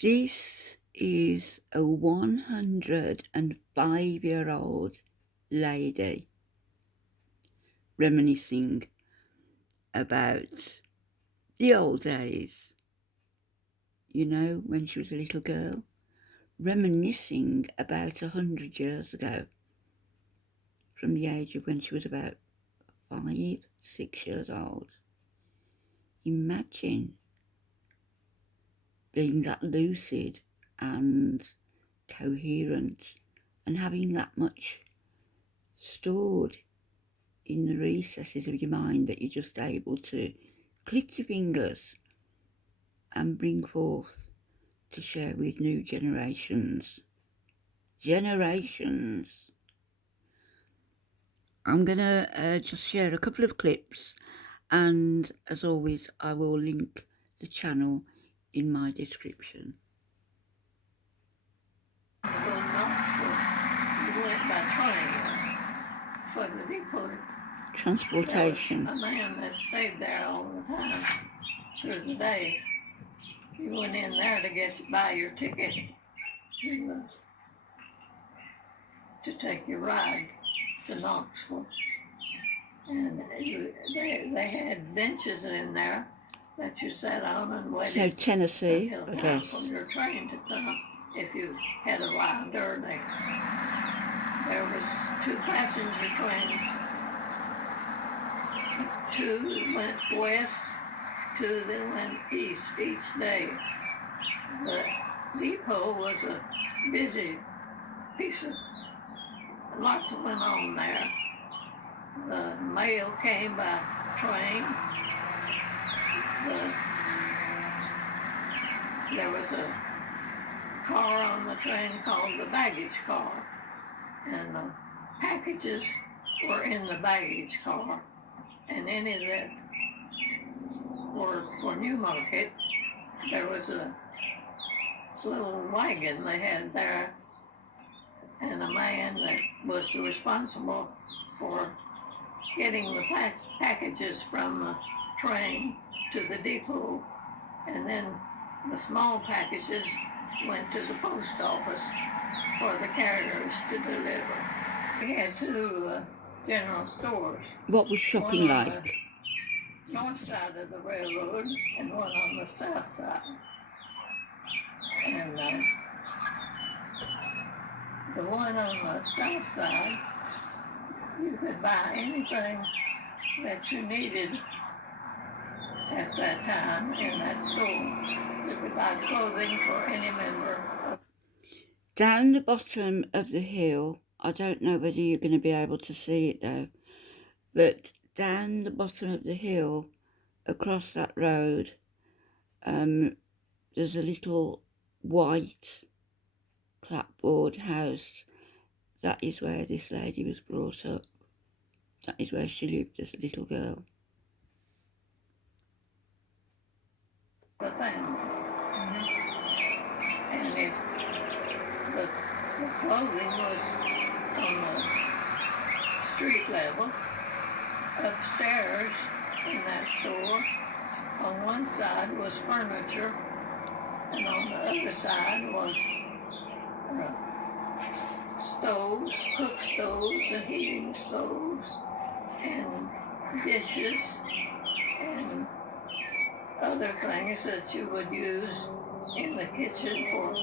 This is a 105-year-old lady reminiscing about the old days, when she was a little girl, reminiscing about 100 years ago, from the age of when she was about 5, 6 years old. Imagine being that lucid and coherent and having that much stored in the recesses of your mind that you're just able to click your fingers and bring forth to share with new generations. I'm going to just share a couple of clips, and as always, I will link the channel in my description. Transportation. There was a man that stayed there all the time through the day. You went in there to buy your ticket to take your ride to Knoxville. And they had benches in there that you sat on and waited. So Tennessee, I guess. For your train to come if you had arrived early. There was 2 passenger trains. 2 went west, 2 then went east each day. The depot was a busy piece of, lots went on there. The mail came by train. There was a car on the train called the baggage car, and the packages were in the baggage car, and any that were for Newmarket, there was a little wagon they had there, and a man that was responsible for getting the packages from the train to the depot, and then the small packages went to the post office for the carriers to deliver. We had 2 general stores. What was shopping one on like? The north side of the railroad and one on the south side. And the one on the south side, you could buy anything that you needed at that time in that store. You could buy clothing for any member. Down the bottom of the hill, I don't know whether you're going to be able to see it though, but down the bottom of the hill, across that road, there's a little white clapboard house. That is where this lady was brought up. That is where she lived as a little girl. The family. And if the clothing was on the street level, upstairs in that store, on one side was furniture, and on the other side was stoves, cook stoves and heating stoves, and dishes, and other things that you would use in the kitchen for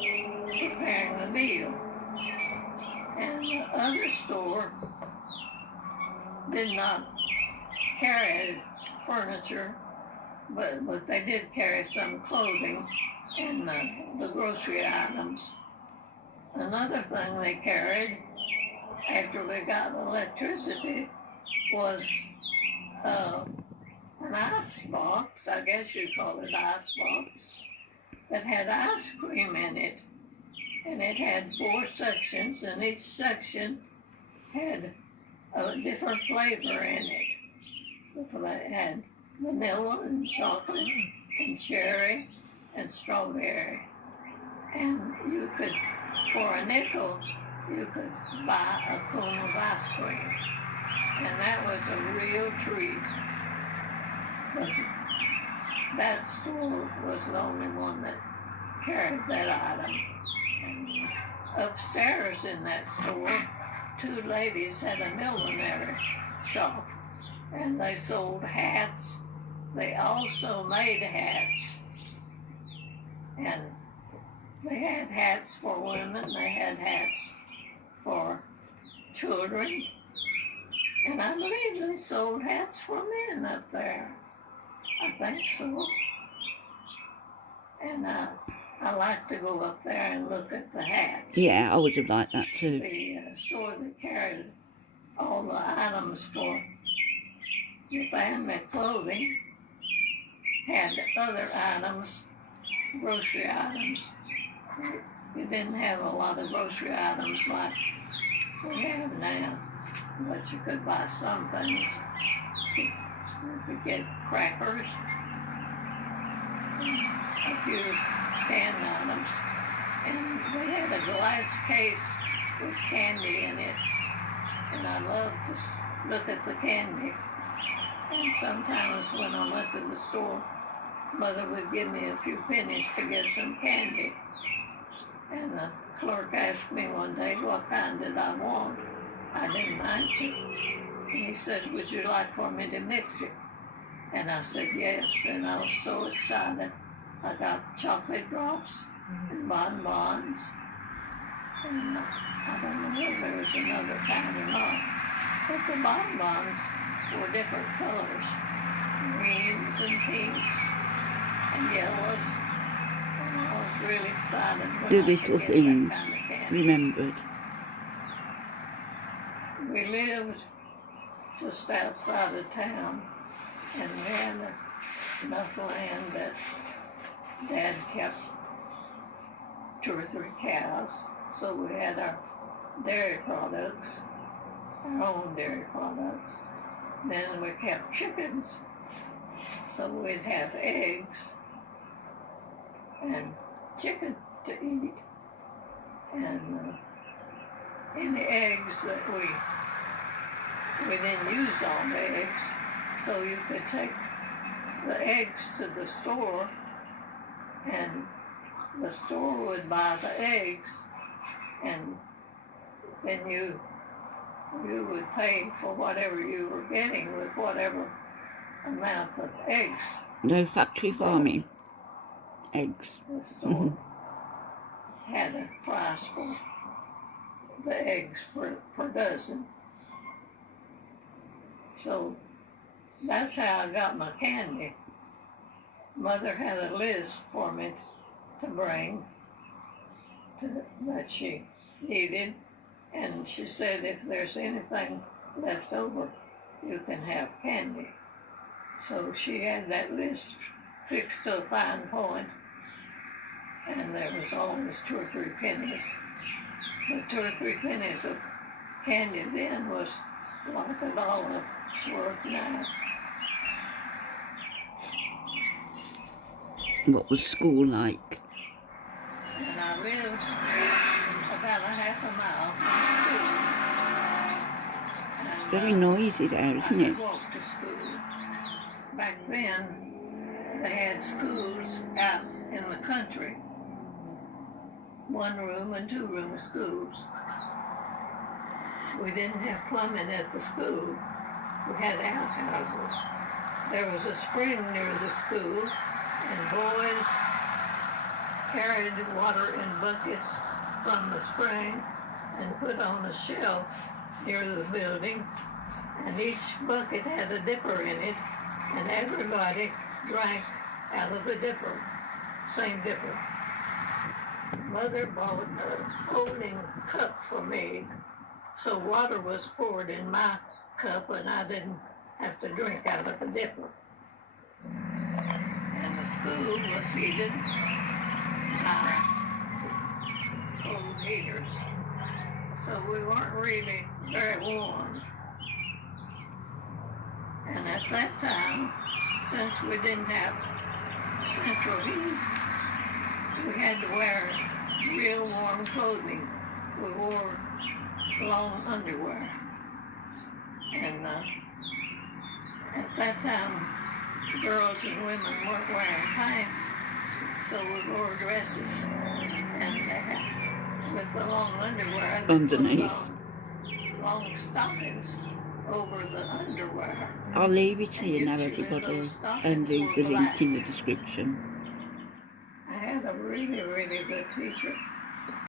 preparing the meal. And the other store did not carry furniture, but they did carry some clothing and the grocery items. Another thing they carried after we got electricity was an ice box, I guess you'd call it ice box, that had ice cream in it. And it had 4 sections, and each section had a different flavor in it. It had vanilla and chocolate and cherry and strawberry. And you could, for a nickel, you could buy a cone of ice cream. And that was a real treat. But that store was the only one that carried that item. And upstairs in that store, two ladies had a millinery shop, and they sold hats. They also made hats, and they had hats for women, they had hats for children, and I believe they sold hats for men up there. I think so. And I like to go up there and look at the hats. Yeah, I would have liked that too. The store that carried all the items for the family clothing had other items, grocery items. You didn't have a lot of grocery items like we have now, but you could buy some things. You could get crackers, a few canned items, and they had a glass case with candy in it, and I love to look at the candy. And sometimes when I went to the store, Mother would give me a few pennies to get some candy. And the clerk asked me one day what kind did I want. I didn't answer. And he said, would you like for me to mix it? And I said yes, and I was so excited. I got chocolate drops and bonbons. And I don't know whether there was another kind or not. But the bonbons were different colors, greens and pinks and yellows. And I was really excited when The I little could get things that kind of candy. remembered. We lived just outside of town, and we had enough land that Dad kept 2 or 3 cows, so we had our dairy products, our own dairy products. Then we kept chickens, so we'd have eggs and chicken to eat, and any eggs that we didn't use all the eggs, so you could take the eggs to the store, and the store would buy the eggs, and then you would pay for whatever you were getting with whatever amount of eggs. No factory farming. Eggs. The store had a price for the eggs per dozen. So that's how I got my candy. Mother had a list for me to bring that she needed, and she said if there's anything left over, you can have candy. So she had that list fixed to a fine point, and there was always 2 or 3 pennies. But 2 or 3 pennies of candy then was like $1 worth now. What was school like? And I lived about a half a mile from school. Very noisy there, isn't I it? could walk to school. Back then, they had schools out in the country. 1-room and 2-room schools. We didn't have plumbing at the school. We had outhouses. There was a spring near the school, and boys carried water in buckets from the spring and put on a shelf near the building, and each bucket had a dipper in it, and everybody drank out of the dipper, same dipper. Mother bought a folding cup for me, so water was poured in my cup and I didn't have to drink out of the dipper. And the school was heated by cold heaters, so we weren't really very warm. And at that time, since we didn't have central heat, we had to wear real warm clothing. We wore long underwear. And at that time, girls and women weren't wearing pants, so also wore dresses, and they had, with the long underwear, they Underneath. put long stockings over the underwear. I'll leave it And here now, usually those everybody, and stockings leave were the black. link in the description. I had a really, really good teacher.